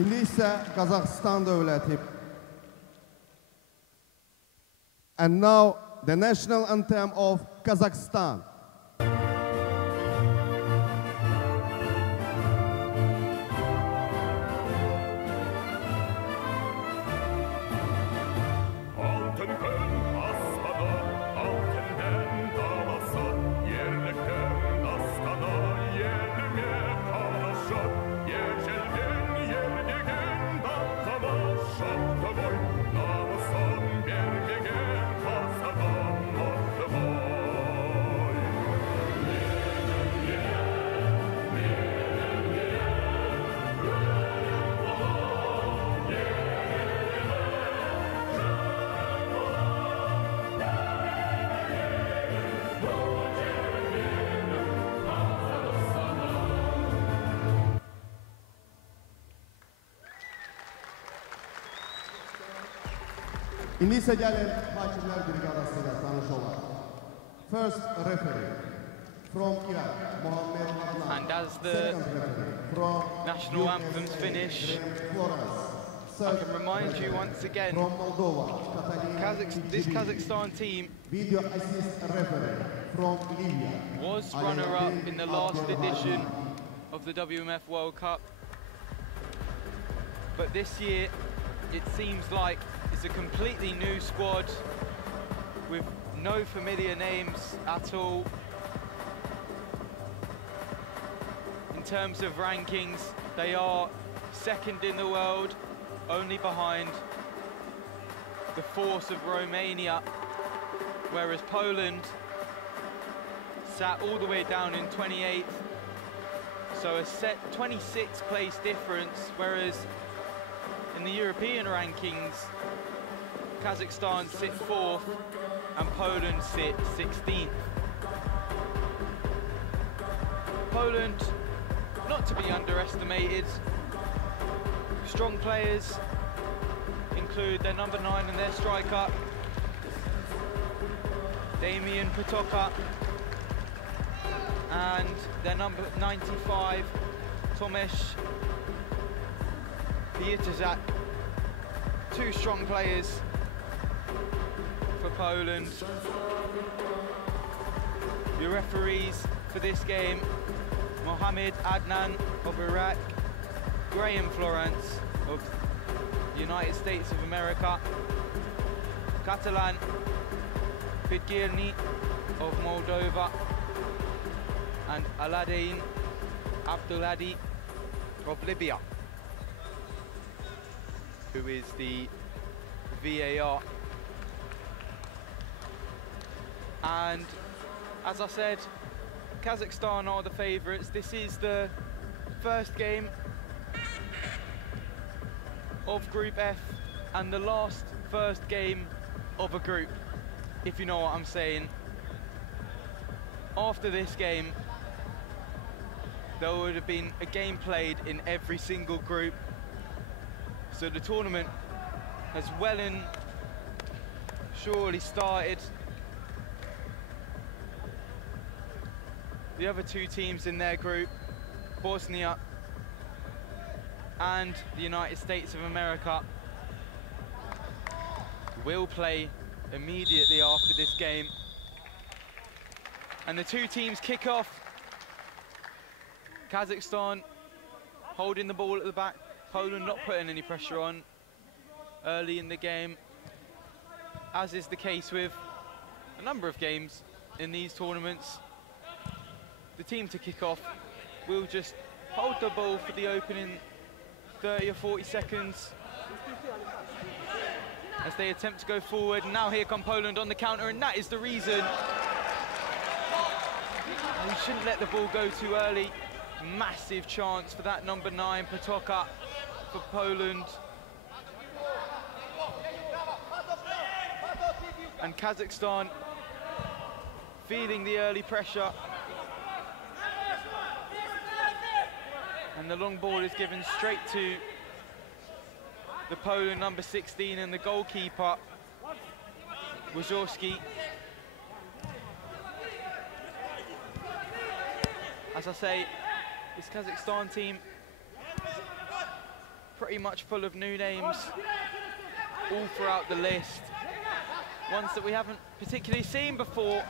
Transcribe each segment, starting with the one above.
İndi isə Kazakhstan dövləti. And now the national anthem of Kazakhstan. İndi isə gəlin hakimlər briqadası ilə tanış olaq. First referee from Iraq, Muhammed Adnan. And as the national anthems finish, I can remind you once again, this Kazakhstan team video assist referee from Libya was runner-up in the last edition of the WMF World Cup. But this year, it seems like it's a completely new squad with no familiar names at all. In terms of rankings, they are second in the world, only behind the force of Romania, whereas Poland sat all the way down in 28th. So a set 26th place difference, whereas in the European rankings, Kazakhstan sit 4th and Poland sit 16th. Poland, not to be underestimated. Strong players include their number 9 and their striker, Damian Potoka, and their number 95, Tomasz Pietrzak. Two strong players for Poland. The referees for this game, Mohammed Adnan of Iraq, Graham Florence of the United States of America, Catalan Fidgirni of Moldova, and Aladdin Abdulhadi of Libya, who is the VAR. And as I said, Kazakhstan are the favourites. This is the first game of Group F and the last first game of a group, if you know what I'm saying. After this game, there would have been a game played in every single group. So the tournament has well and surely started. The other two teams in their group, Bosnia and the United States of America, will play immediately after this game. And the two teams kick off. Kazakhstan holding the ball at the back, Poland not putting any pressure on early in the game, as is the case with a number of games in these tournaments. The team to kick off will just hold the ball for the opening 30 or 40 seconds as they attempt to go forward. And now here come Poland on the counter, and that is the reason we shouldn't let the ball go too early. Massive chance for that number 9, Potoka, for Poland. And Kazakhstan feeling the early pressure. And the long ball is given straight to the Poland number 16 and the goalkeeper, Wojorski. As I say, this Kazakhstan team pretty much full of new names all throughout the list. Ones that we haven't particularly seen before,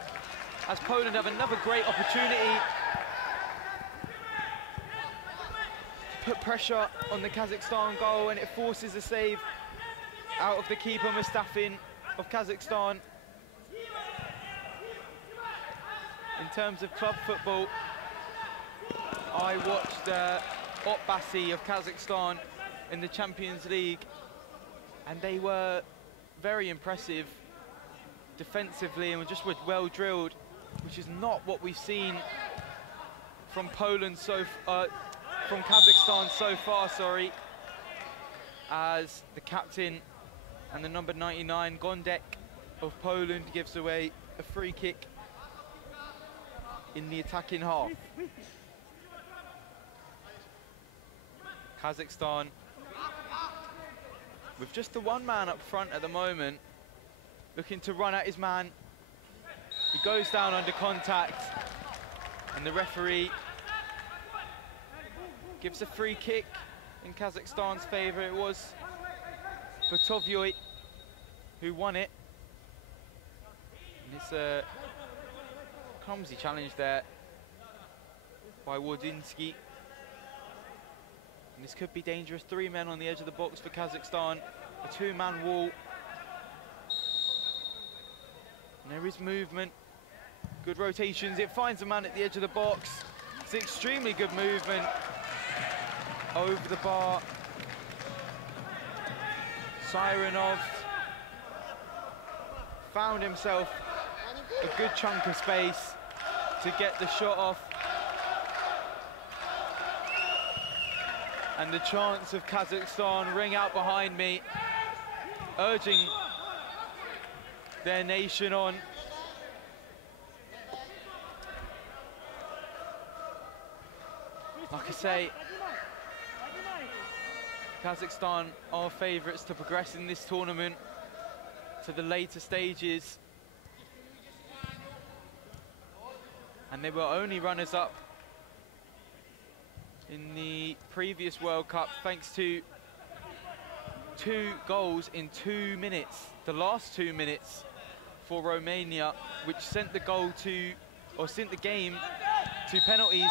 as Poland have another great opportunity to put pressure on the Kazakhstan goal, and it forces a save out of the keeper Mustafin of Kazakhstan. In terms of club football, I watched Otbasi of Kazakhstan in the Champions League, and they were very impressive defensively and just were well drilled, which is not what we've seen from Poland from Kazakhstan so far, sorry, as the captain and the number 99, Gondek of Poland, gives away a free kick in the attacking half. Kazakhstan with just the one man up front at the moment, looking to run at his man. He goes down under contact, and the referee gives a free kick in Kazakhstan's favour. It was Botovyoy who won it. And it's a clumsy challenge there by Wodinsky. And this could be dangerous. 3 men on the edge of the box for Kazakhstan. A 2-man wall. And there is movement. Good rotations. It finds a man at the edge of the box. It's extremely good movement over the bar. Sirenov found himself a good chunk of space to get the shot off. And the chants of Kazakhstan ring out behind me, urging their nation on. Like I say, Kazakhstan are favourites to progress in this tournament to the later stages. And they were only runners-up in the previous World Cup, thanks to 2 goals in 2 minutes. The last 2 minutes for Romania, which sent the game to penalties,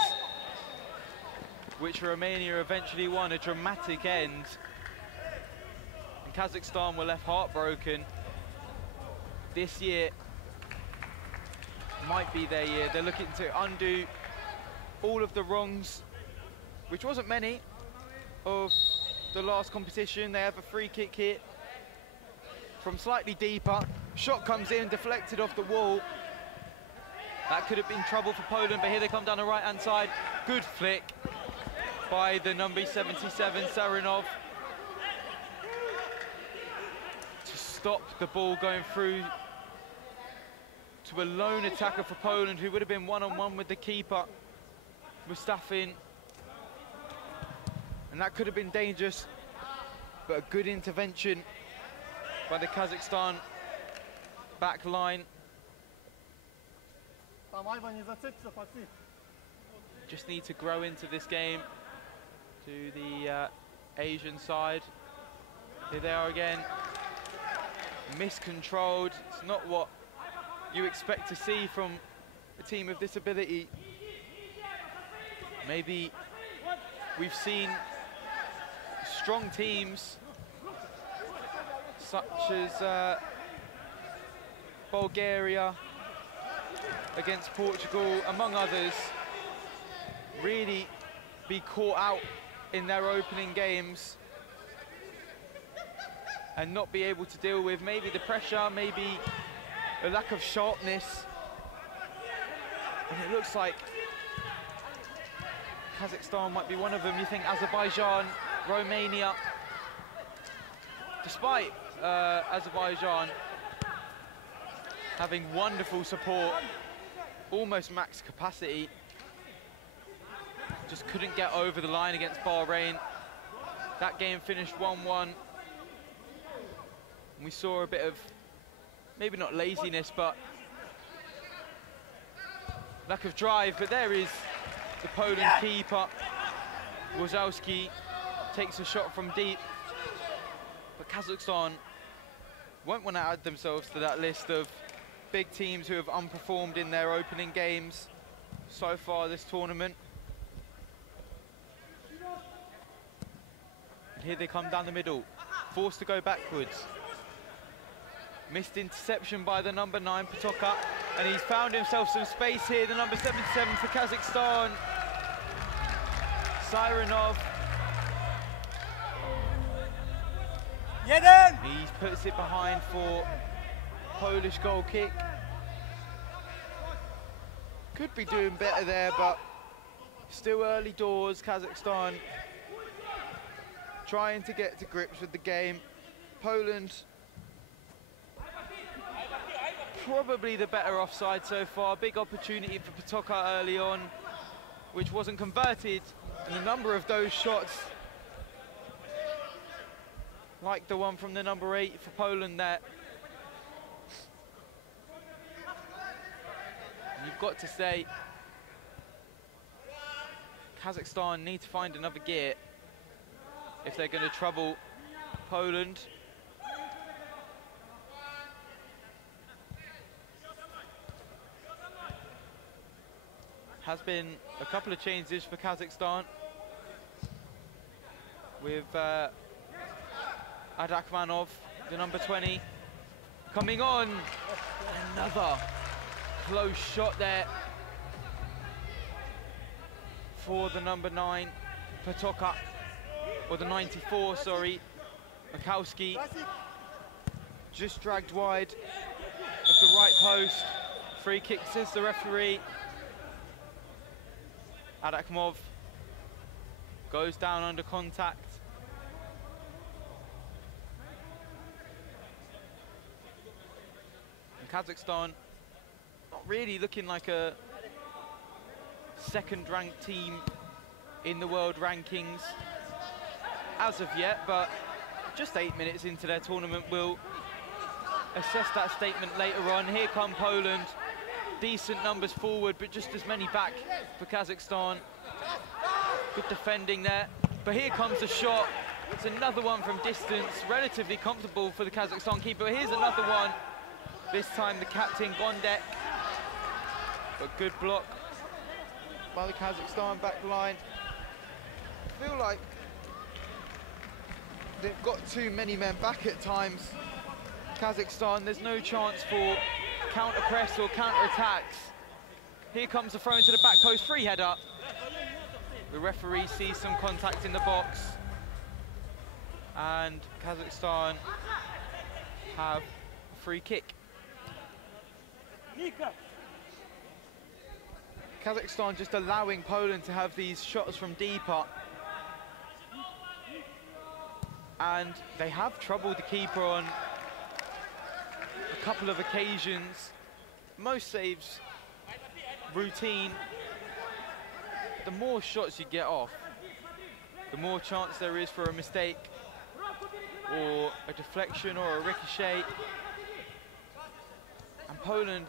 which Romania eventually won. A dramatic end. And Kazakhstan were left heartbroken. This year might be their year. They're looking to undo all of the wrongs, which wasn't many, of the last competition. They have a free kick here from slightly deeper. Shot comes in, deflected off the wall. That could have been trouble for Poland, but here they come down the right-hand side. Good flick by the number 77, Sarinov, to stop the ball going through to a lone attacker for Poland, who would have been one-on-one with the keeper, Mustafin. And that could have been dangerous, but a good intervention by the Kazakhstan back line. Just need to grow into this game. To the Asian side. Here they are again. Miscontrolled. It's not what you expect to see from a team of this ability. Maybe we've seen strong teams such as Bulgaria against Portugal, among others, really be caught out in their opening games and not be able to deal with maybe the pressure, maybe a lack of sharpness. And it looks like Kazakhstan might be one of them. You think Azerbaijan, Romania, despite Azerbaijan having wonderful support, almost max capacity, just couldn't get over the line against Bahrain. That game finished 1-1. We saw a bit of, maybe not laziness, but lack of drive. But there is the Poland keeper, Wozowski, takes a shot from deep. But Kazakhstan won't want to add themselves to that list of big teams who have underperformed in their opening games so far this tournament. And here they come down the middle, forced to go backwards. Missed interception by the number 9, Patoka, and he's found himself some space here, the number 77 for Kazakhstan, Sirenov. He puts it behind for Polish goal kick. Could be doing better there, but still early doors. Kazakhstan trying to get to grips with the game. Poland probably the better offside so far. Big opportunity for Patoka early on, which wasn't converted, and a number of those shots, like the one from the number 8 for Poland there. You've got to say, Kazakhstan need to find another gear if they're going to trouble Poland. Has been a couple of changes for Kazakhstan with Adakmanov, the number 20, coming on. Another close shot there for the number 9, Patoka, or the 94, sorry, Makowski. Just dragged wide of the right post. Free kick, says the referee. Adakmov goes down under contact. And Kazakhstan not really looking like a second-ranked team in the world rankings as of yet, but just 8 minutes into their tournament, we'll assess that statement later on. Here come Poland. Decent numbers forward, but just as many back for Kazakhstan. Good defending there. But here comes a shot. It's another one from distance, relatively comfortable for the Kazakhstan keeper. Here's another one. This time the captain, Gondek. But good block by the Kazakhstan back line. I feel like they've got too many men back at times. Kazakhstan, there's no chance for counter press or counter attacks. Here comes the throw into the back post, free header. The referee sees some contact in the box, and Kazakhstan have a free kick. Kazakhstan just allowing Poland to have these shots from deeper, and they have troubled the keeper on a couple of occasions. Most saves routine. The more shots you get off, the more chance there is for a mistake or a deflection or a ricochet. And Poland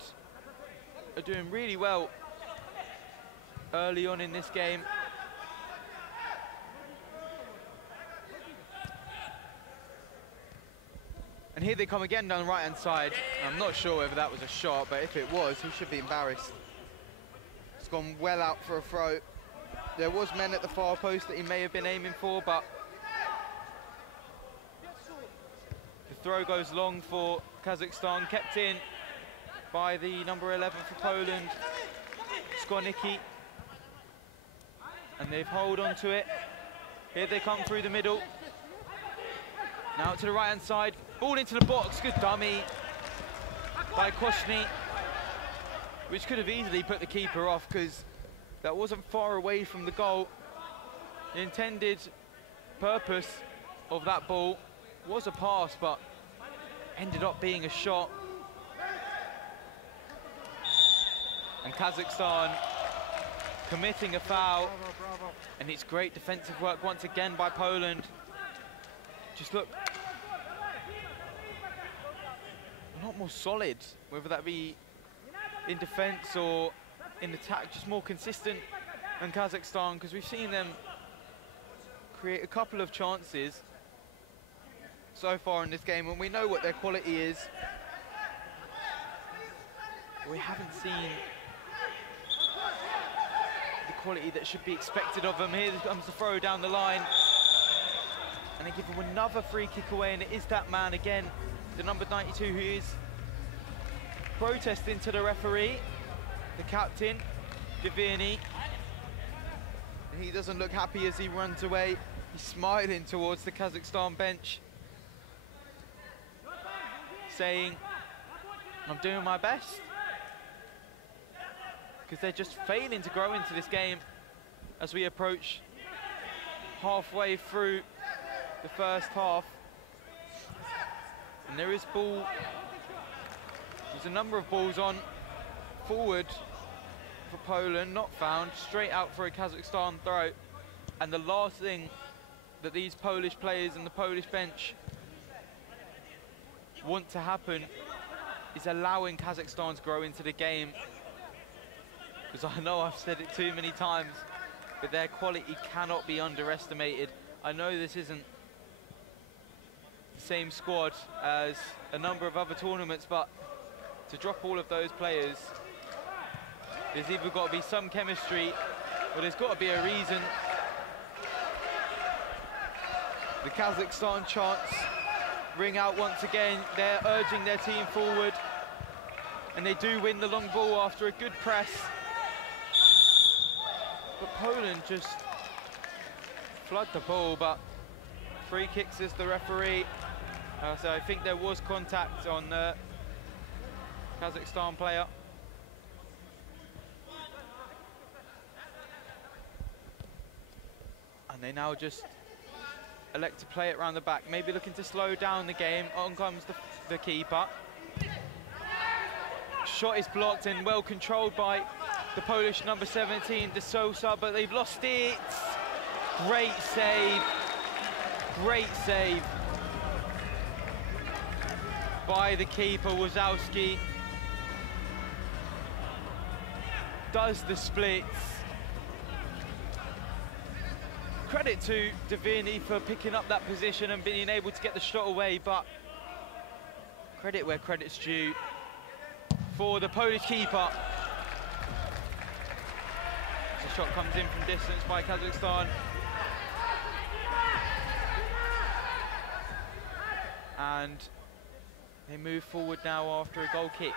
are doing really well early on in this game. And here they come again down the right-hand side. I'm not sure whether that was a shot, but if it was, he should be embarrassed. It's gone well out for a throw. There was men at the far post that he may have been aiming for, but the throw goes long for Kazakhstan, kept in by the number 11 for Poland, Skwarnicki. And they've hold on to it. Here they come through the middle. Now to the right-hand side, ball into the box, good dummy by Koshny, which could have easily put the keeper off because that wasn't far away from the goal. The intended purpose of that ball was a pass, but ended up being a shot. And Kazakhstan committing a foul, and it's great defensive work once again by Poland. Just look, a lot more solid, whether that be in defense or in attack, just more consistent than Kazakhstan, because we've seen them create a couple of chances so far in this game, and we know what their quality is. We haven't seen the quality that should be expected of them. Here comes the throw down the line, and they give them another free kick away, and it is that man again, the number 92, who is protesting to the referee, the captain, Devirny. He doesn't look happy as he runs away. He's smiling towards the Kazakhstan bench, saying, I'm doing my best. Because they're just failing to grow into this game as we approach halfway through the first half. And there is ball. There's a number of balls on forward for Poland, not found, straight out for a Kazakhstan throw. And the last thing that these Polish players and the Polish bench want to happen is allowing Kazakhstan to grow into the game. Because I know I've said it too many times, but their quality cannot be underestimated. I know this isn't the same squad as a number of other tournaments, but to drop all of those players, there's either got to be some chemistry, or there's got to be a reason. The Kazakhstan chants ring out once again. They're urging their team forward, and they do win the long ball after a good press. But Poland just flood the ball, but free kicks as the referee. So I think there was contact on the Kazakhstan player. And they now just elect to play it around the back, maybe looking to slow down the game. On comes the keeper. Shot is blocked and well controlled by the Polish number 17, De Sousa, but they've lost it. Great save. Great save by the keeper, Wazowski. Does the splits. Credit to Devirny for picking up that position and being able to get the shot away, but credit where credit's due for the Polish keeper. The shot comes in from distance by Kazakhstan. And they move forward now after a goal kick.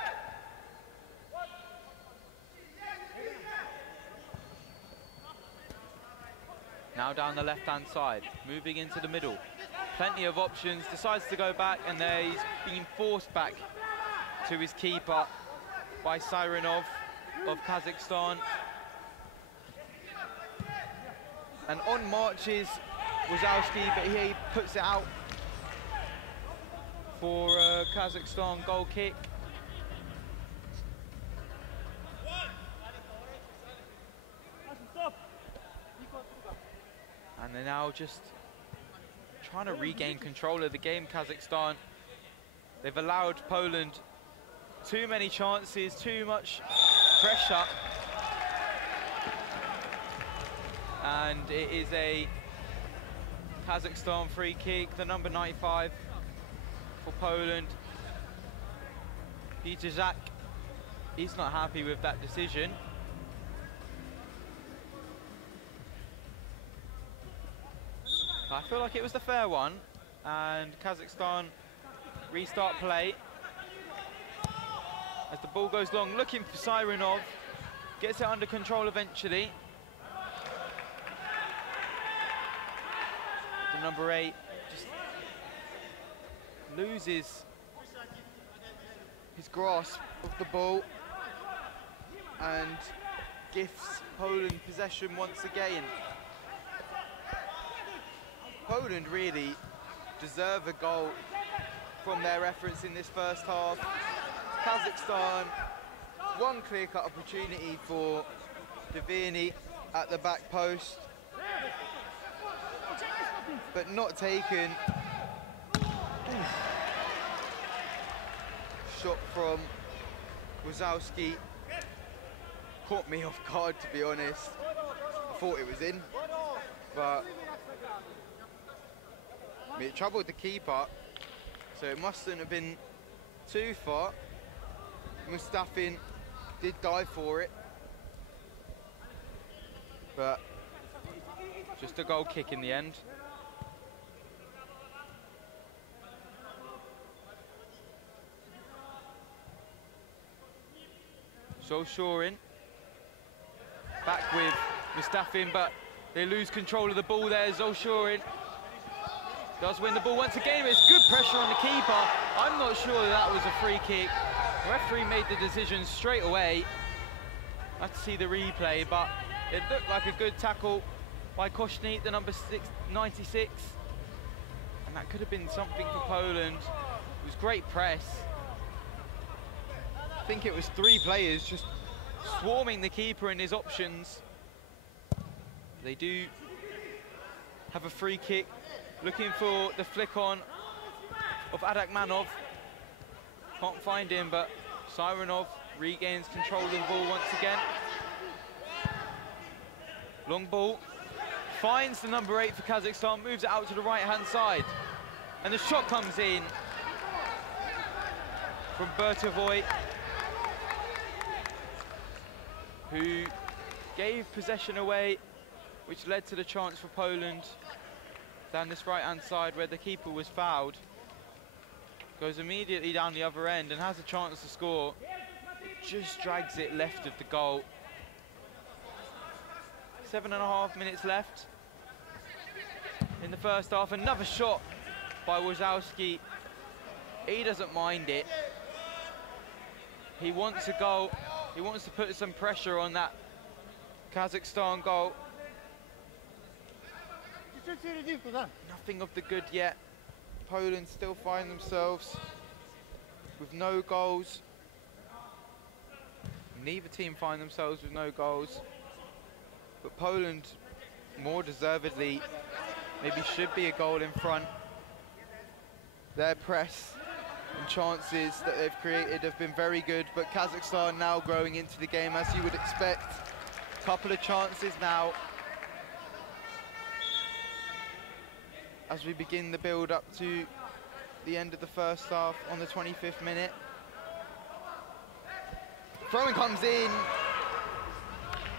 Now down the left-hand side, moving into the middle. Plenty of options, decides to go back, and he's being forced back to his keeper by Sirenov of Kazakhstan. And on marches Wazowski, but he puts it out for a Kazakhstan goal kick. And they're now just trying to regain control of the game, Kazakhstan. They've allowed Poland too many chances, too much pressure. And it is a Kazakhstan free kick, the number 95 for Poland. Peter Zak, he's not happy with that decision. I feel like it was the fair one, and Kazakhstan restart play. As the ball goes long, looking for Sirenov, gets it under control eventually. The number 8 just loses his grasp of the ball and gifts Poland possession once again. Poland really deserve a goal from their efforts in this first half. Kazakhstan, one clear-cut opportunity for Devirny at the back post, but not taken. Shot from Wazowski caught me off guard, to be honest. I thought it was in, but I mean, it troubled the keeper, so it mustn't have been too far. Mustafin did dive for it, but just a goal kick in the end. Zolshorin back with Mustafin, but they lose control of the ball there. Zolshorin does win the ball once again, but it's good pressure on the keeper. I'm not sure that was a free kick. The referee made the decision straight away. I have to see the replay, but it looked like a good tackle by Koshny, the number 96. And that could have been something for Poland. It was great press. I think it was 3 players just swarming the keeper and his options. They do have a free kick, looking for the flick on of Adakmanov. Can't find him, but Sirenov regains control of the ball once again. Long ball, finds the number 8 for Kazakhstan, moves it out to the right-hand side. And the shot comes in from Bertovoy, who gave possession away, which led to the chance for Poland down this right-hand side where the keeper was fouled. Goes immediately down the other end and has a chance to score. Just drags it left of the goal. 7.5 minutes left in the first half. Another shot by Wazowski. He doesn't mind it. He wants a goal. He wants to put some pressure on that Kazakhstan goal. Nothing of the good yet. Poland still find themselves with no goals. Neither team find themselves with no goals. But Poland, more deservedly, maybe should be a goal in front. Their press and chances that they've created have been very good, but Kazakhstan now growing into the game as you would expect. Couple of chances now as we begin the build up to the end of the first half on the 25th minute. Throwing comes in,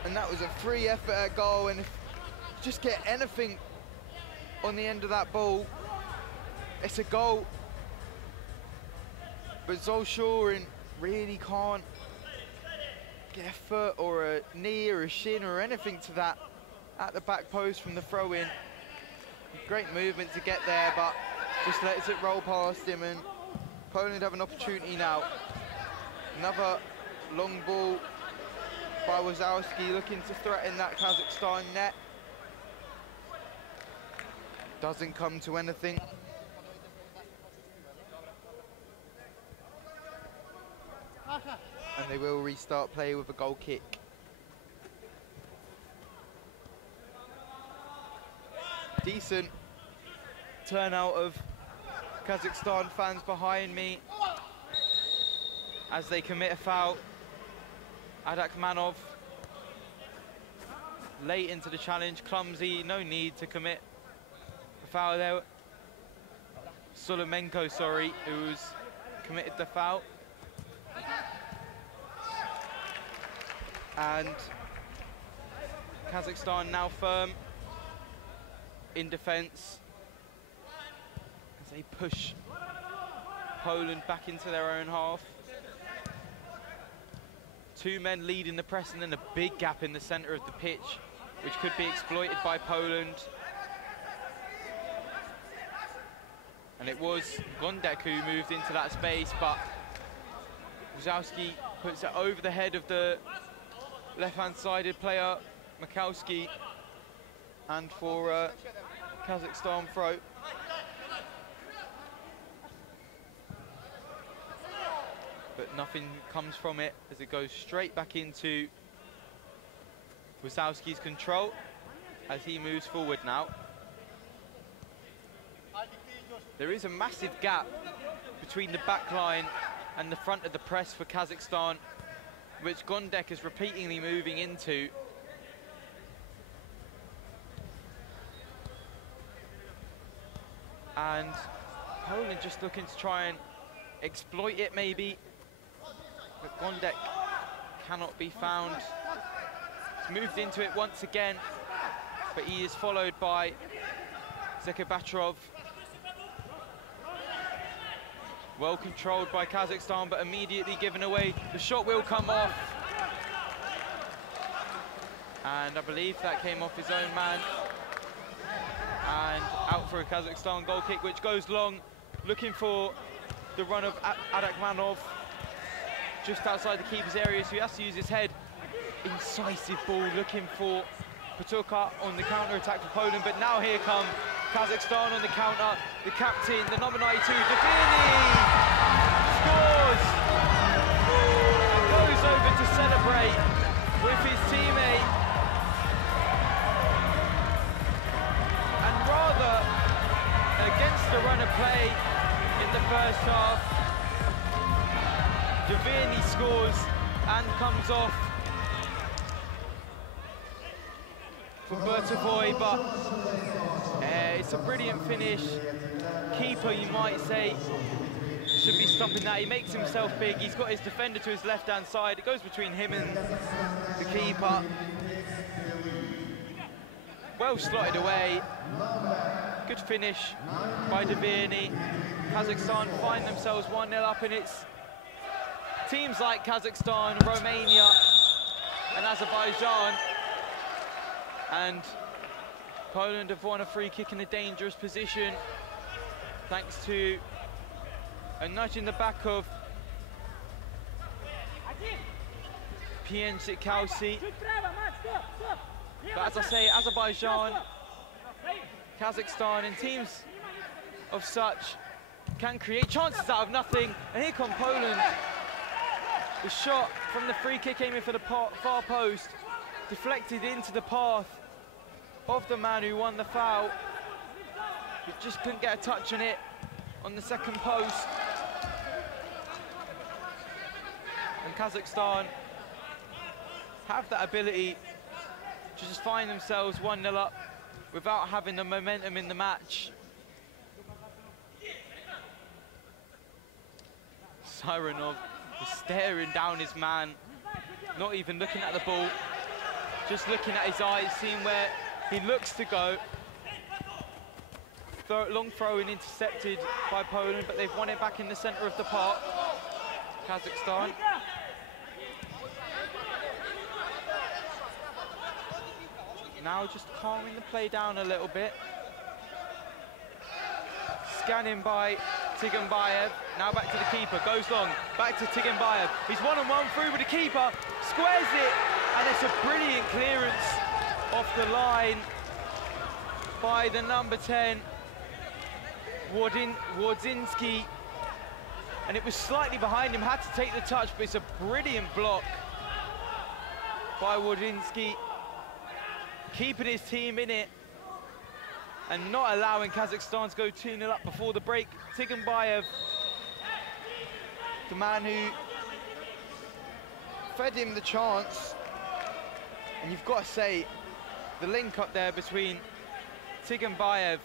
and that was a free effort at goal, and if you just get anything on the end of that ball, it's a goal. But Zolshorin really can't get a foot or a knee or a shin or anything to that at the back post from the throw-in. Great movement to get there, but just lets it roll past him, and Poland have an opportunity now. Another long ball by Wazowski, looking to threaten that Kazakhstan net. Doesn't come to anything. And they will restart play with a goal kick. Decent turnout of Kazakhstan fans behind me as they commit a foul. Adakmanov late into the challenge, clumsy, no need to commit a foul there. Solomenko, sorry, who's committed the foul. And Kazakhstan now firm in defence as they push Poland back into their own half. 2 men leading the press, and then a big gap in the centre of the pitch, which could be exploited by Poland. And it was Gondek who moved into that space, but Wazowski puts it over the head of the left-hand-sided player, Mikhalski, and for Kazakhstan throw. But nothing comes from it as it goes straight back into Wazowski's control as he moves forward now. There is a massive gap between the back line and the front of the press for Kazakhstan, which Gondek is repeatedly moving into. And Poland just looking to try and exploit it maybe. But Gondek cannot be found. He's moved into it once again, but he is followed by Zekobatrov. Well controlled by Kazakhstan, but immediately given away. The shot will come off. And I believe that came off his own man. And out for a Kazakhstan goal kick, which goes long, looking for the run of Adakmanov. Just outside the keeper's area, so he has to use his head. Incisive ball, looking for Patuka on the counter-attack for Poland, but now here come Kazakhstan on the counter. The captain, the number 92, Davini, scores! And goes over to celebrate with his teammate. And rather, against the run of play in the first half, Davini scores and comes off for Bertovoy, but it's a brilliant finish. Keeper, you might say, should be stopping that. He makes himself big. He's got his defender to his left-hand side. It goes between him and the keeper. Well slotted away. Good finish by Davini. Kazakhstan find themselves 1-0 up, and it's teams like Kazakhstan, Romania and Azerbaijan, and Poland have won a free kick in a dangerous position thanks to a nudge in the back of Pienzik Kausi. But as I say, Azerbaijan, Kazakhstan and teams of such can create chances out of nothing. And here come Poland. The shot from the free kick aiming for the far post, deflected into the path of the man who won the foul. He just couldn't get a touch on it on the second post. And Kazakhstan have that ability to just find themselves 1-0 up without having the momentum in the match. Sirenov is staring down his man, not even looking at the ball, just looking at his eyes, seeing where he looks to go. Long throw-in intercepted by Poland, but they've won it back in the centre of the park. Kazakhstan. Now just calming the play down a little bit. Scanning by Tiganbayev. Now back to the keeper, goes long, back to Tiganbayev. He's one-on-one through with the keeper, squares it, and it's a brilliant clearance off the line by the number 10, Wardzinski. And it was slightly behind him, had to take the touch, but it's a brilliant block by Wardzinski, keeping his team in it and not allowing Kazakhstan to go 2-0 up before the break. Tiganbayev, the man who fed him the chance. And you've got to say, the link up there between Tiganbayev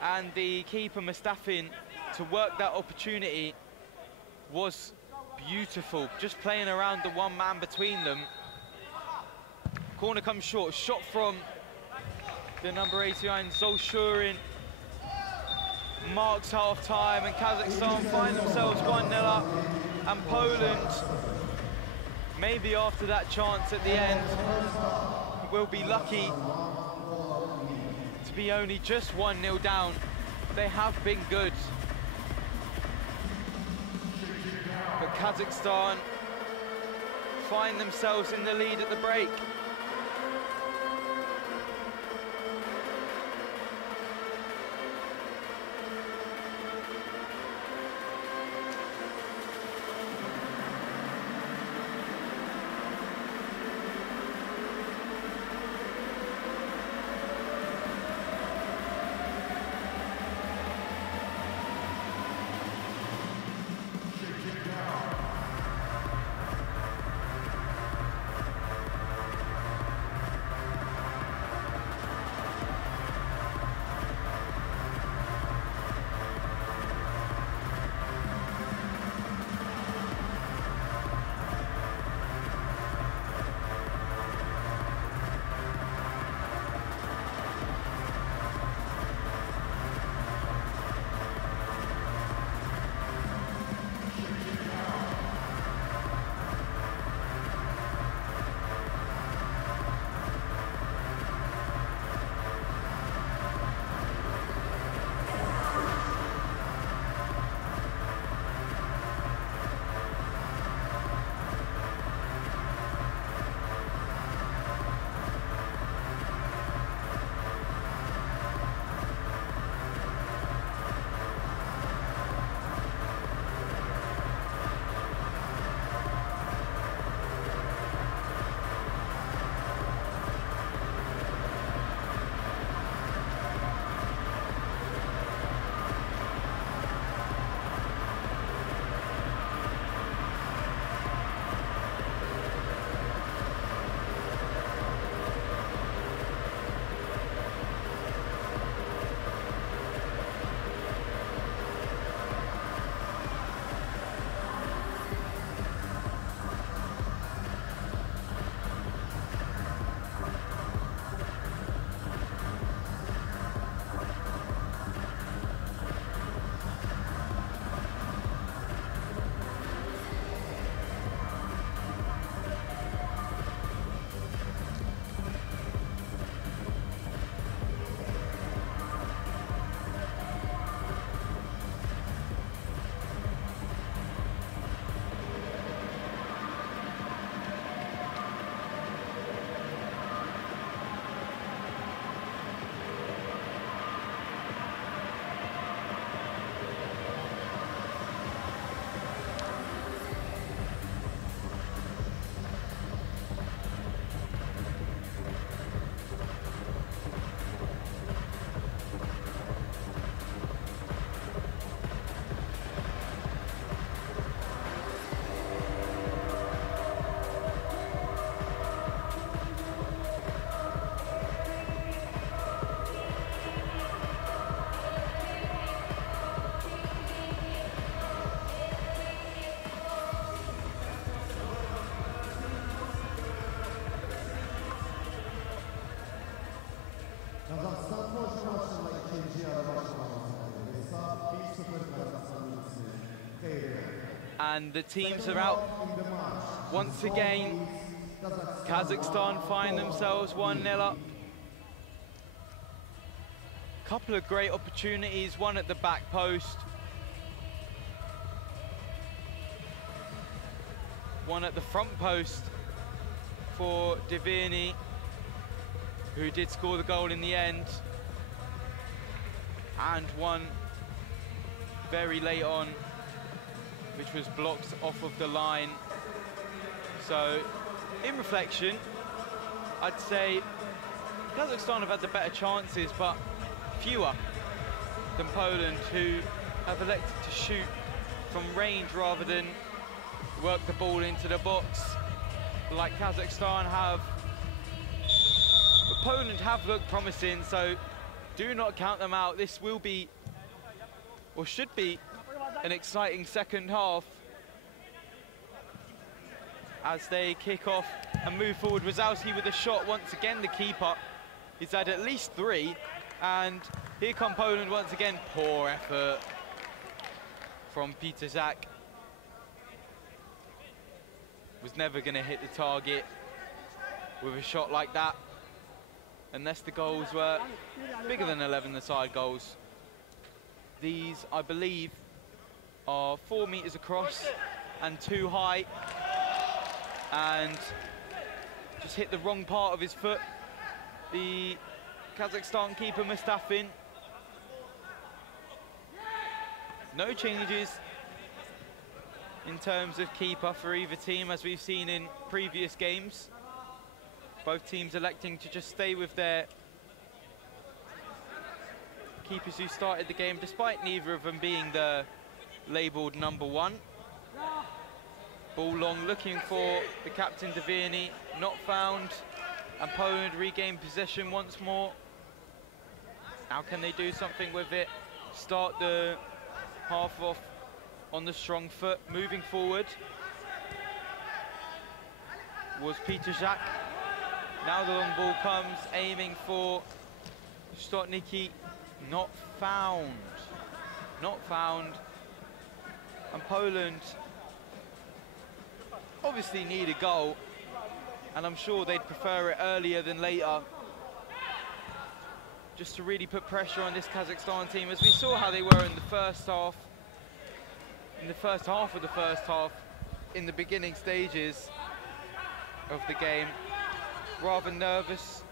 and the keeper Mustafin to work that opportunity was beautiful. Just playing around the one man between them. Corner comes short, shot from the number 89, Zolshurin. Marks half time, and Kazakhstan find themselves 1-0 up. And Poland, maybe after that chance at the end, will be lucky to be only just 1-0 down. They have been good. But Kazakhstan find themselves in the lead at the break. and the teams are out. Once again, Kazakhstan find themselves 1-0 up. Couple of great opportunities, one at the back post, one at the front post for Dvirny, who did score the goal in the end, and one very late on, which was blocked off of the line. So, in reflection, I'd say Kazakhstan have had the better chances, but fewer than Poland, who have elected to shoot from range rather than work the ball into the box like Kazakhstan have. But Poland have looked promising, so do not count them out. This will be, or should be, an exciting second half as they kick off and move forward. Wazowski with a shot, once again the keeper. He's had at least 3, and here come Poland once again. Poor effort from Peter Zak. Was never going to hit the target with a shot like that, unless the goals were bigger than 11-a-side goals. These, I believe, are 4 meters across and 2 high, and just hit the wrong part of his foot. The Kazakhstan keeper Mustafin. No changes in terms of keeper for either team, as we've seen in previous games. Both teams electing to just stay with their keepers who started the game, despite neither of them being the labelled number 1. Ball long, looking for the captain Dvirny, not found, and Poland regain possession once more. How can they do something with it? Start the half off on the strong foot, moving forward was Peter Zak. Now the long ball comes, aiming for Stotnicki, not found. Not found. And Poland obviously need a goal, and I'm sure they'd prefer it earlier than later, just to really put pressure on this Kazakhstan team, as we saw how they were in the first half. In the first half of the first half, in the beginning stages of the game, rather nervous,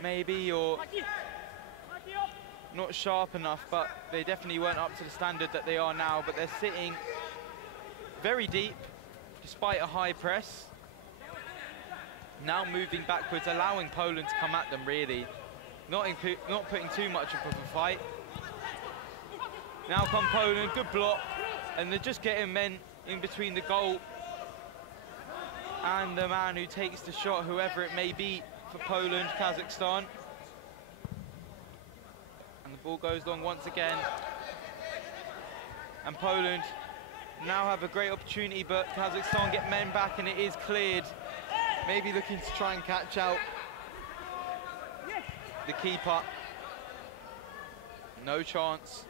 maybe, or not sharp enough, but they definitely weren't up to the standard that they are now. But they're sitting very deep, despite a high press. Now moving backwards, allowing Poland to come at them, really. Not putting too much up of a fight. Now come Poland, good block, and they're just getting men in between the goal and the man who takes the shot, whoever it may be for Poland, Kazakhstan. And the ball goes long once again. And Poland now have a great opportunity, but Kazakhstan get men back and it is cleared. Maybe looking to try and catch out the keeper. No chance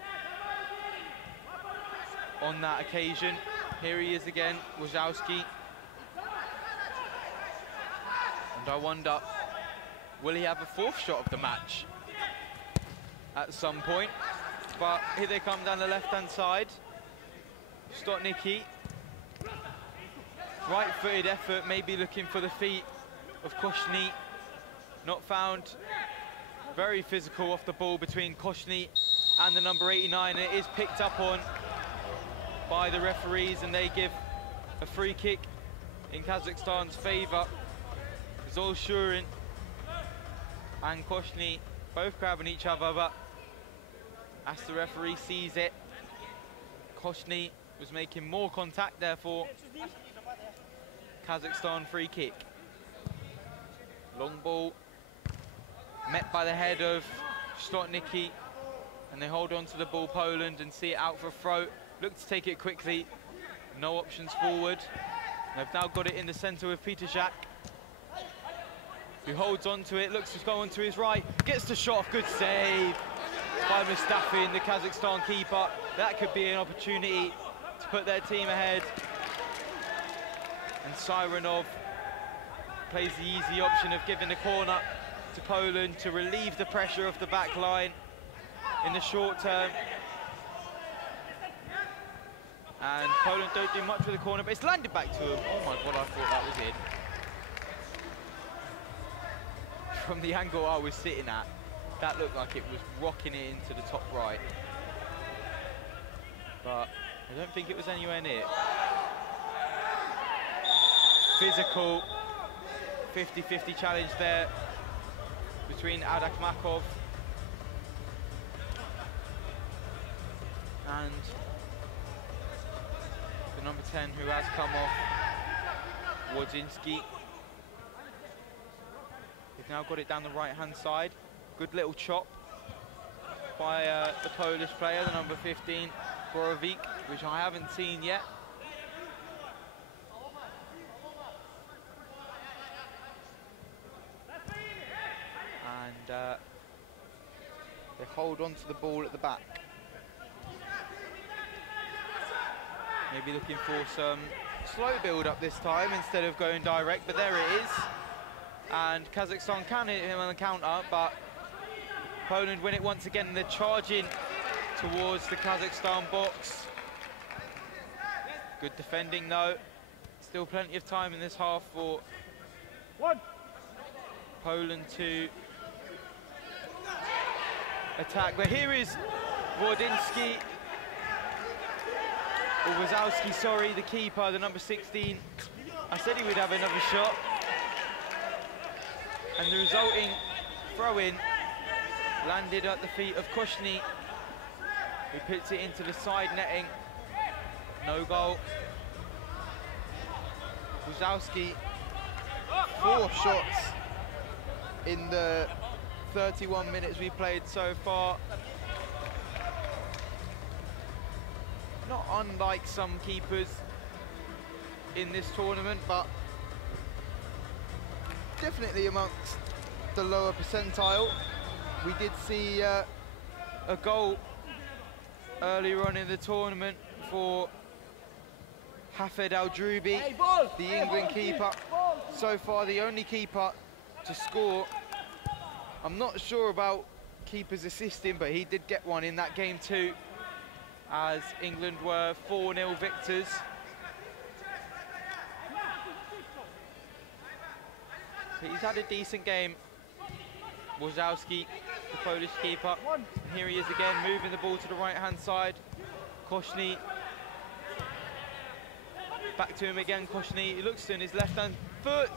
on that occasion. Here he is again, Wazowski. And I wonder, will he have a 4th shot of the match at some point? But here they come down the left-hand side. Stotnicki. Right-footed effort, maybe looking for the feet of Koshny. Not found. Very physical off the ball between Koshny and the number 89. It is picked up on by the referees, and they give a free kick in Kazakhstan's favour. Zolshurin and Koshny both grabbing each other, but as the referee sees it, Koshny was making more contact, therefore Kazakhstan free kick. Long ball met by the head of Stotnicki, and they hold on to the ball, Poland, and see it out for a throw. Look to take it quickly, no options forward. They've now got it in the centre with Peter Zak, who holds on to it, looks to go on to his right, gets the shot off, good save by Mustafin, the Kazakhstan keeper. That could be an opportunity to put their team ahead. And Sirenov plays the easy option of giving the corner to Poland to relieve the pressure of the back line in the short term. And Poland don't do much with the corner, but it's landed back to him. Oh my God, I thought that was in. From the angle I was sitting at, that looked like it was rocking it into the top right. But I don't think it was anywhere near. Physical, 50-50 challenge there between Adakmakov and the number 10 who has come off, Wodzinski. He's now got it down the right-hand side. Good little chop by the Polish player, the number 15, Borowik, which I haven't seen yet. And they hold on to the ball at the back. Maybe looking for some slow build-up this time instead of going direct, but there it is. And Kazakhstan can hit him on the counter, but Poland win it once again. They're charging towards the Kazakhstan box. Good defending though. Still plenty of time in this half for Poland to attack. But here is Wodzinski, or Wazowski, sorry, the keeper, the number 16. I said he would have another shot. And the resulting throw-in landed at the feet of Koshny, who puts it into the side netting. No goal. Wazowski, 4 shots in the 31 minutes we played so far. Not unlike some keepers in this tournament, but definitely amongst the lower percentile. We did see a goal earlier on in the tournament for Hafed Al-Drubi, the England keeper. So far the only keeper to score. I'm not sure about keepers assisting, but he did get one in that game too, as England were 4-0 victors. So he's had a decent game, Wojciechowski, the Polish keeper. And here he is again, moving the ball to the right-hand side. Koshny, back to him again, Koshny. He looks in his left-hand foot.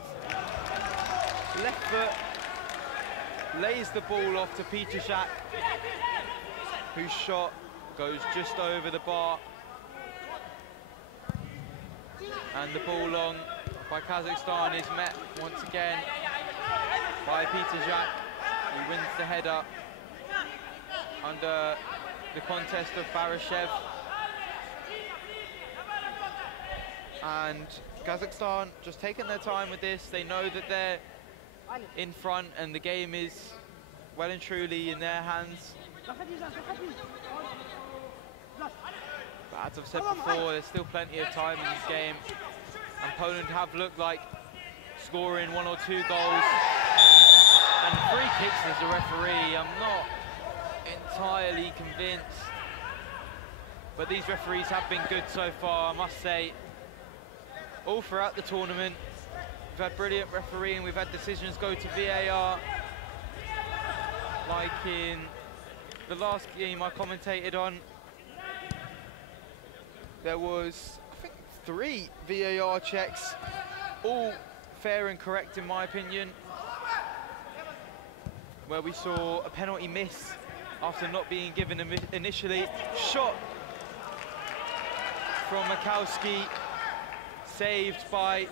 Left foot, lays the ball off to Petershak, whose shot goes just over the bar. And the ball long by Kazakhstan is met once again by Petershak, who wins the header under the contest of Barashev. And Kazakhstan just taking their time with this. They know that they're in front and the game is well and truly in their hands. But as I've said before, there's still plenty of time in this game, and Poland have looked like scoring 1 or 2 goals. And free kicks as a referee, I'm not entirely convinced, but these referees have been good so far, I must say, all throughout the tournament. We've had brilliant refereeing, we've had decisions go to VAR, like in the last game I commentated on. There was, I think, 3 VAR checks, all fair and correct in my opinion, where we saw a penalty miss after not being given initially. Shot from Makowski, saved by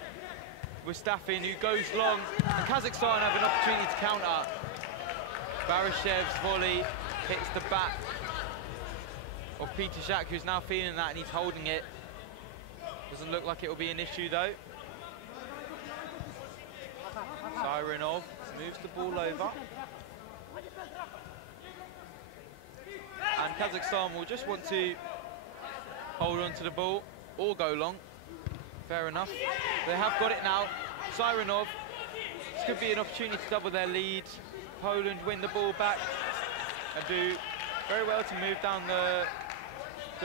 Mustafin, who goes long, and Kazakhstan have an opportunity to counter. Barashev's volley hits the back of Petershak, who's now feeling that and he's holding it. Doesn't look like it will be an issue though. Sirenov moves the ball over. And Kazakhstan will just want to hold on to the ball or go long. Fair enough. They have got it now. Sirenov. This could be an opportunity to double their lead. Poland win the ball back and do very well to move down the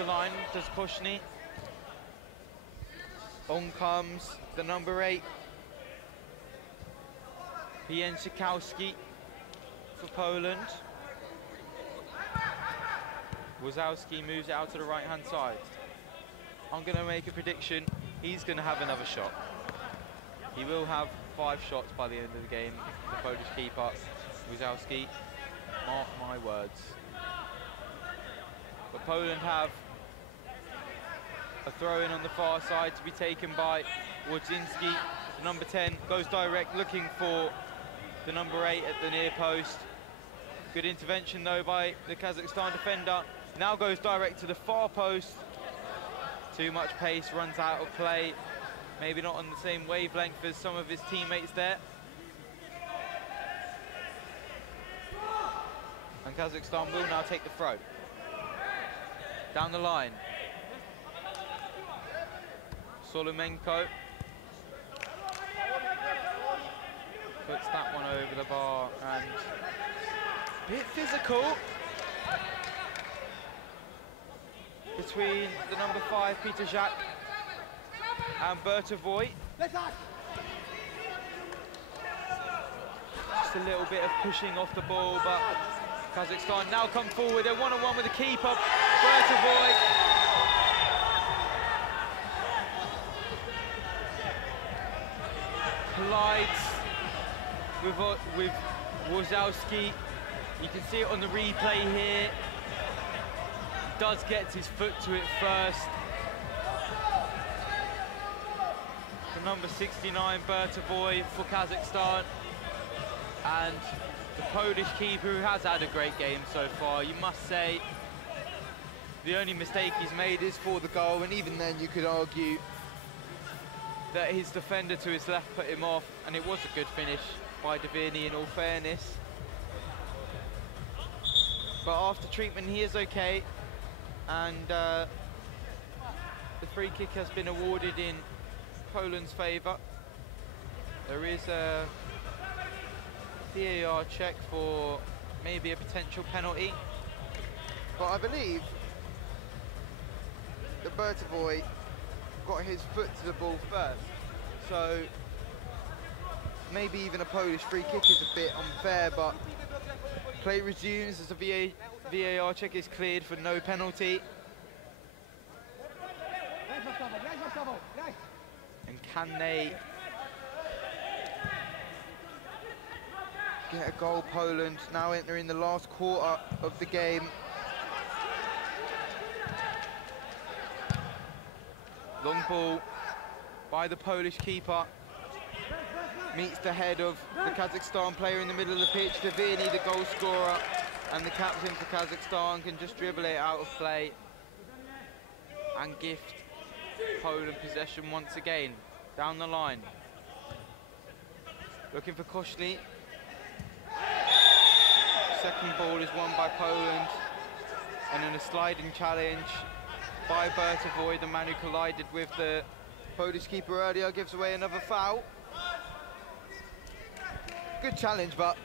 line. Does Koshny. On comes the number 8. Pięciakowski for Poland. Wazowski moves it out to the right-hand side. I'm going to make a prediction. He's going to have another shot. He will have 5 shots by the end of the game. The Polish keeper, Wazowski. Mark my words. But Poland have a throw-in on the far side to be taken by Wodzinski. The number 10 goes direct, looking for the number 8 at the near post. Good intervention though by the Kazakhstan defender. Now goes direct to the far post. Too much pace, runs out of play. Maybe not on the same wavelength as some of his teammates there. And Kazakhstan will now take the throw. Down the line. Solomenko puts that one over the bar and a bit physical between the number 5 Peter Jacques and Bertovoy. Just a little bit of pushing off the ball, but Kazakhstan now come forward. They're one-on-one with the keeper, Bertovoy. Collides with Wazowski. You can see it on the replay here. He does get his foot to it first. The number 69, Bertovoy for Kazakhstan. And the Polish keeper, who has had a great game so far, you must say. The only mistake he's made is for the goal, and even then you could argue that his defender to his left put him off, and it was a good finish by Davini in all fairness. But after treatment he is okay, and the free kick has been awarded in Poland's favour. There is a VAR check for maybe a potential penalty, but I believe that Bertovoy got his foot to the ball first, so maybe even a Polish free kick is a bit unfair, but play resumes as the VAR check is cleared for no penalty. And can they get a goal? Poland now entering the last quarter of the game. Long ball by the Polish keeper. Meets the head of the Kazakhstan player in the middle of the pitch. Davini, the goal scorer, and the captain for Kazakhstan, can just dribble it out of play and gift Poland possession once again. Down the line. Looking for Koshny. Second ball is won by Poland. And then a sliding challenge by Bertovoy, the man who collided with the Polish keeper earlier, gives away another foul. Good challenge, but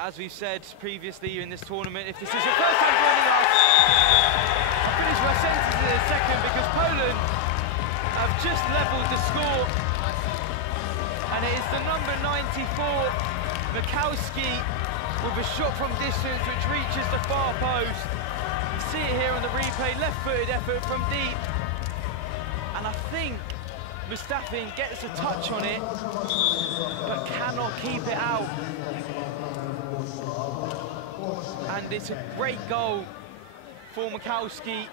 as we've said previously in this tournament, if this is your first time joining us, I'll finish my sentence in a second, because Poland have just levelled the score, and it is the number 94, Mikowski, with a shot from distance which reaches the far post. You see it here on the replay, left-footed effort from deep, and I think Mustafin gets a touch on it, but cannot keep it out. And it's a great goal for Mikowski,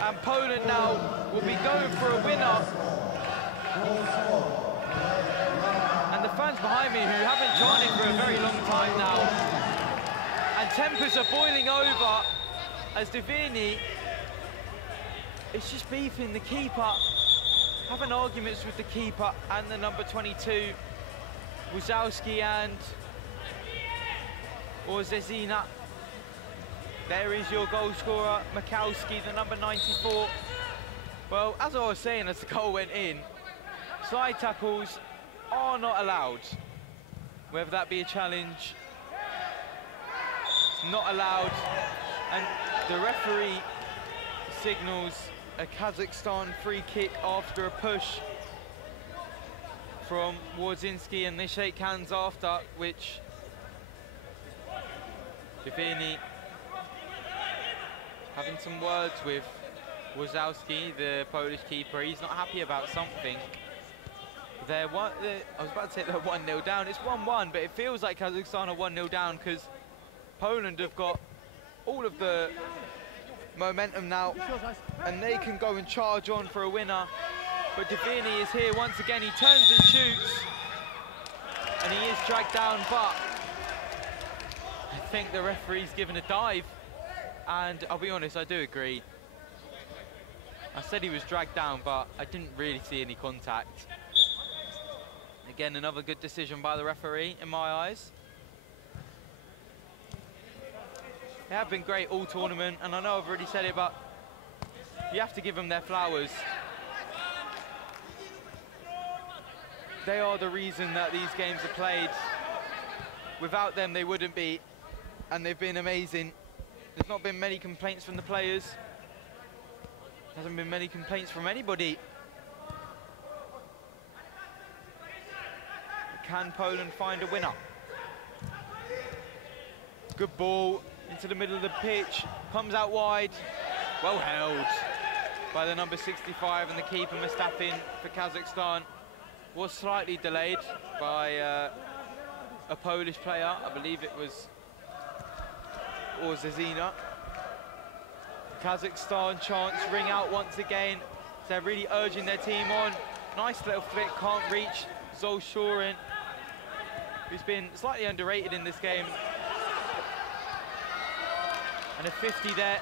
and Poland now will be going for a winner. And the fans behind me, who haven't chanted for a very long time now, and tempers are boiling over as Davini is just beefing the keeper, having arguments with the keeper and the number 22, Wazowski and Zezina. There is your goal scorer, Mikowski, the number 94. Well, as I was saying as the goal went in, slide tackles are not allowed. Whether that be a challenge, it's not allowed. And the referee signals a Kazakhstan free kick after a push from Wardzinski, and they shake hands after, which Divini having some words with Wazowski, the Polish keeper. He's not happy about something. I was about to say they're 1-0 down. It's 1-1, but it feels like Kazakhstan are 1-0 down because Poland have got all of the momentum now, and they can go and charge on for a winner. But Divini is here once again. He turns and shoots, and he is dragged down, but I think the referee's given a dive, and I'll be honest, I do agree. I said he was dragged down, but I didn't really see any contact. Again, another good decision by the referee, in my eyes. They have been great all tournament, and I know I've already said it, but you have to give them their flowers. They are the reason that these games are played. Without them, they wouldn't be, and they've been amazing. There's not been many complaints from the players. Hasn't been many complaints from anybody. Can Poland find a winner? Good ball into the middle of the pitch, comes out wide. Well held by the number 65 and the keeper Mustafin for Kazakhstan. Was slightly delayed by a Polish player. I believe it was Zazina. Kazakhstan chance, ring out once again. They're really urging their team on. Nice little flick, can't reach Zolshurin, who's been slightly underrated in this game. And a 50 there.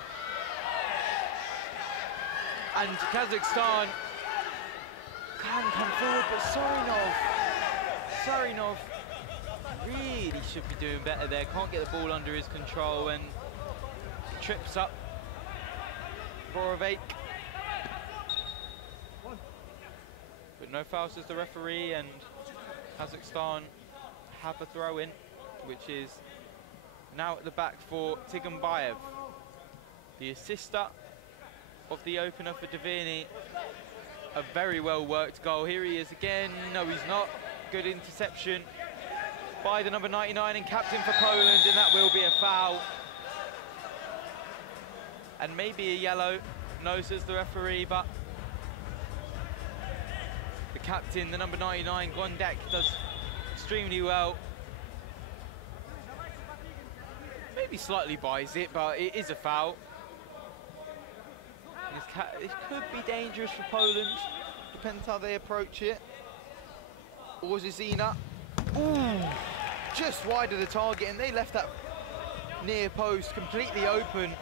And Kazakhstan can come forward, but Sarinov really should be doing better there. Can't get the ball under his control, and trips up Borovic. But no foul, says the referee, and Kazakhstan have a throw-in, which is now at the back for Tigambayev, the assister of the opener for Divini. A very well worked goal. Here he is again. No, he's not. Good interception by the number 99 and captain for Poland, and that will be a foul. And maybe a yellow. No, says the referee, but the captain, the number 99, Gondek, does extremely well. Maybe slightly buys it, but it is a foul. It could be dangerous for Poland. Depends how they approach it. Or Zazina. Ooh, just wide of the target, and they left that near post completely open.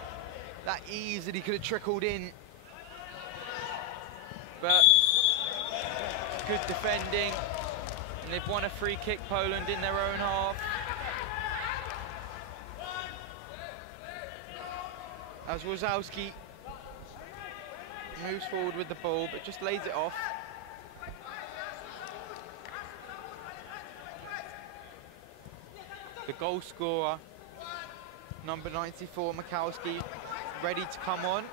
That easily could have trickled in. But good defending. And they've won a free kick, Poland, in their own half. As Wazowski moves forward with the ball, but just lays it off. The goal scorer, number 94, Mikowski, ready to come on.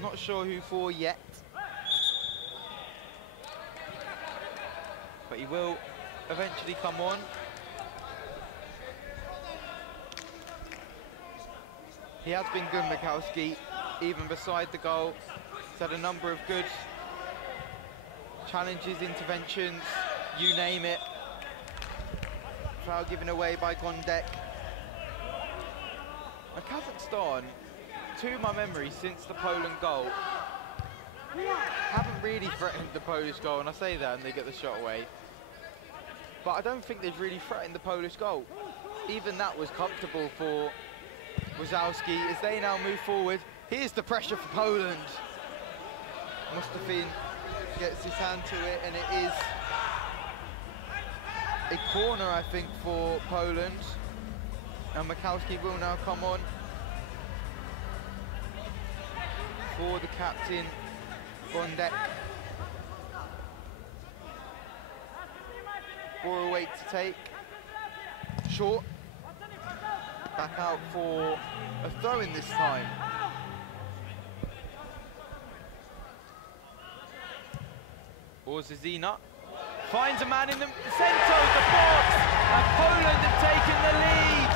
Not sure who for yet, but he will eventually come on. He has been good, Mikowski, even beside the goal. He's had a number of good challenges, interventions, you name it. Foul given away by Gondek. And Kazakhstan, to my memory, since the Poland goal, haven't really threatened the Polish goal, and I say that and they get the shot away. But I don't think they've really threatened the Polish goal. Even that was comfortable for Wazowski as they now move forward. Here's the pressure for Poland. Mustafin gets his hand to it, and it is a corner, I think, for Poland. And Mikowski will now come on. for the captain, Bondek. Ball away to take. Short. Back out for a throw-in this time. Orzezina finds a man in the centre of the box, and Poland have taken the lead.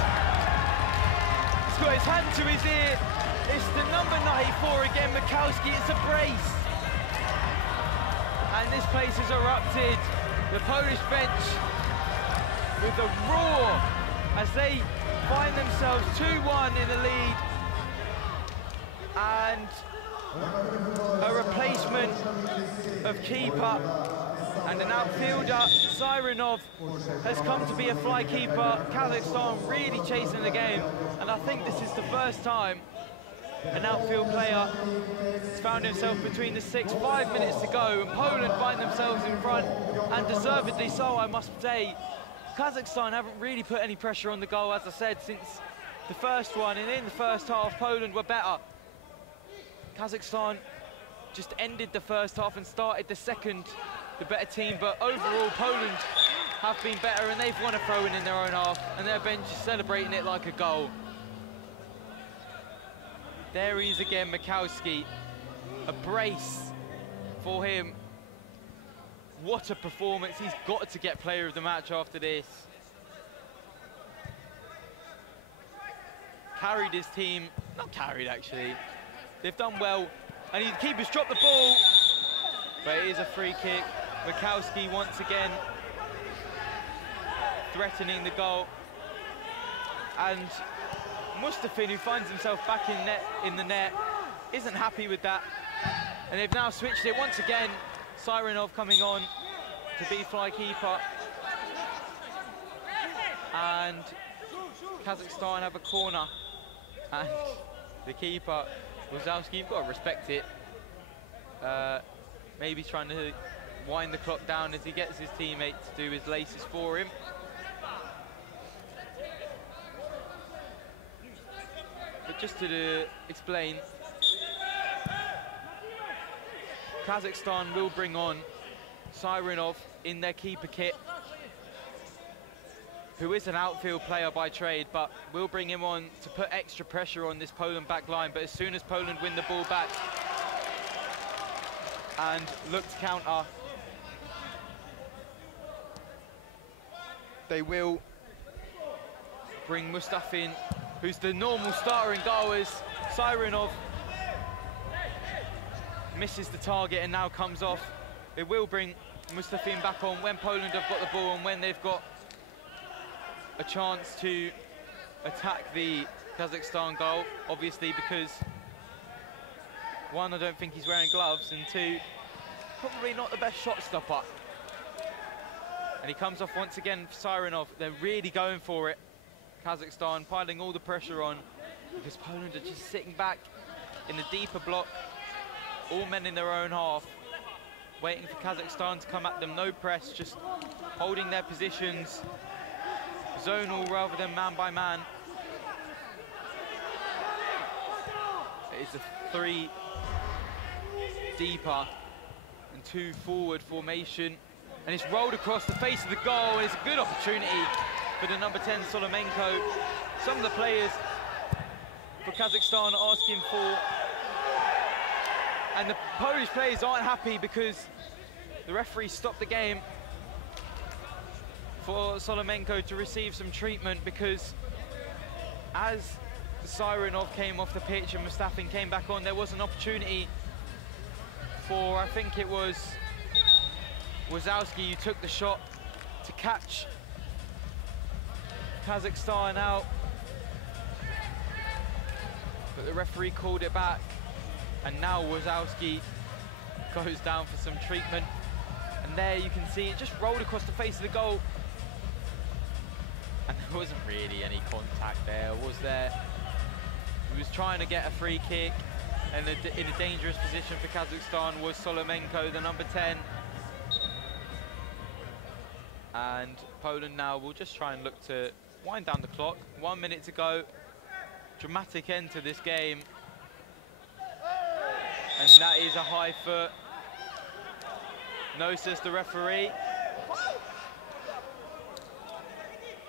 He's got his hand to his ear. It's the number 94 again, Mikowski. It's a brace. And this place has erupted. The Polish bench with a roar as they find themselves 2-1 in the lead. And a replacement of keeper and an outfielder, Sirenov, has come to be a fly keeper. Kazakhstan really chasing the game, and I think this is the first time an outfield player has found himself between the six. 5 minutes to go, and Poland find themselves in front, and deservedly so, I must say. Kazakhstan haven't really put any pressure on the goal, as I said, since the first one, and in the first half, Poland were better. Kazakhstan just ended the first half and started the second, the better team, but overall Poland have been better, and they've won a throw-in in their own half, and their bench is celebrating it like a goal. There he is again, Mikowski. A brace for him. What a performance. He's got to get player of the match after this. Carried his team, not carried actually. They've done well, and the keeper's dropped the ball, but it is a free kick. Mikowski once again threatening the goal, and Mustafin, who finds himself back in the net, isn't happy with that, and they've now switched it once again. Sirenov coming on to be fly keeper, and Kazakhstan have a corner, and the keeper, Wazowski, you've got to respect it. Maybe trying to wind the clock down as he gets his teammate to do his laces for him. But just to explain, Kazakhstan will bring on Sirenov in their keeper kit, who is an outfield player by trade, but we'll bring him on to put extra pressure on this Poland back line. But as soon as Poland win the ball back and look to counter, they will bring Mustafin, who's the normal starter in goal, as Sirenov misses the target and now comes off. It will bring Mustafin back on when Poland have got the ball and when they've got a chance to attack the Kazakhstan goal, obviously, because one, I don't think he's wearing gloves, and two, probably not the best shot stopper. And he comes off once again for Sirenov. They're really going for it. Kazakhstan piling all the pressure on, because Poland are just sitting back in the deeper block, all men in their own half, waiting for Kazakhstan to come at them. No press, just holding their positions, zonal rather than man by man. It is a 3 deeper and 2 forward formation, and it's rolled across the face of the goal. It's a good opportunity for the number 10, Solomenko. Some of the players for Kazakhstan are asking for, and the Polish players aren't happy because the referee stopped the game for Solomenko to receive some treatment, because as Sirenov came off the pitch and Mustafin came back on, there was an opportunity for, I think it was Wazowski, who took the shot to catch Kazakhstan out, but the referee called it back, and now Wazowski goes down for some treatment. And there you can see it just rolled across the face of the goal, and there wasn't really any contact there, was there? He was trying to get a free kick, and in a dangerous position for Kazakhstan was Solomenko, the number 10. And Poland now will just try and look to wind down the clock. 1 minute to go. Dramatic end to this game. And that is a high foot. No, says the referee.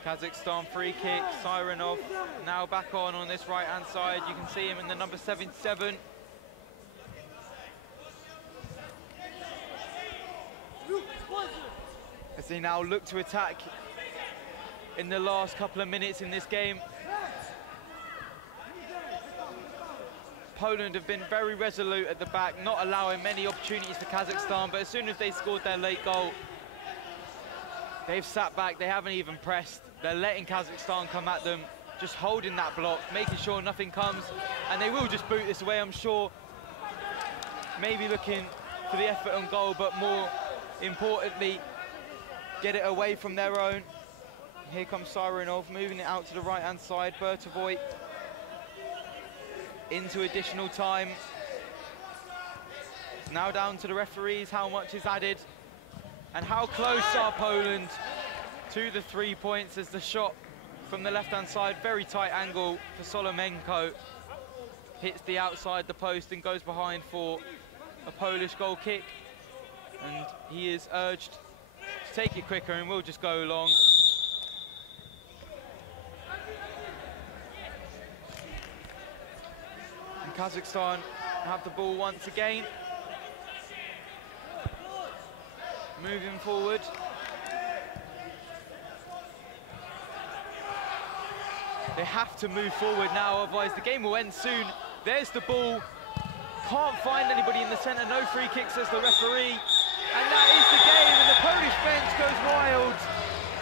Kazakhstan free kick, Sirenov now back on this right-hand side. You can see him in the number 77. As they now look to attack in the last couple of minutes in this game. Poland have been very resolute at the back, not allowing many opportunities for Kazakhstan, but as soon as they scored their late goal, they've sat back, they haven't even pressed. They're letting Kazakhstan come at them, just holding that block, making sure nothing comes, and they will just boot this away, I'm sure. Maybe looking for the effort on goal, but more importantly, get it away from their own. Here comes Sirenov, moving it out to the right-hand side. Bertovoy into additional time. Now down to the referees, how much is added, and how close are Poland to the 3 points as the shot from the left-hand side, very tight angle for Solomenko, hits the outside the post and goes behind for a Polish goal kick. And he is urged to take it quicker and we'll just go long. And Kazakhstan have the ball once again. Moving forward. They have to move forward now, otherwise the game will end soon. There's the ball. Can't find anybody in the centre. No free kick, says the referee. And that is the game, and the Polish bench goes wild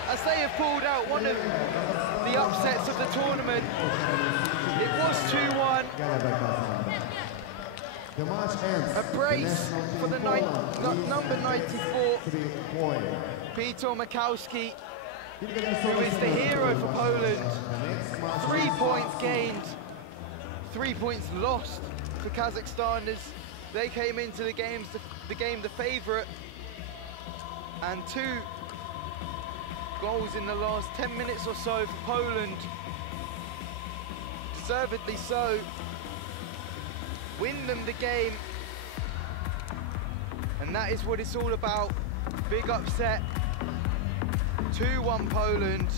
as they have pulled out one of the upsets of the tournament. It was 2-1. A brace for the number 94, Peter Makowski, who is the hero for Poland. 3 points gained, 3 points lost for Kazakhstan as they came into the game the favourite, and 2 goals in the last 10 minutes or so for Poland. Deservedly so. Win them the game, and that is what it's all about. Big upset, 2-1 Poland.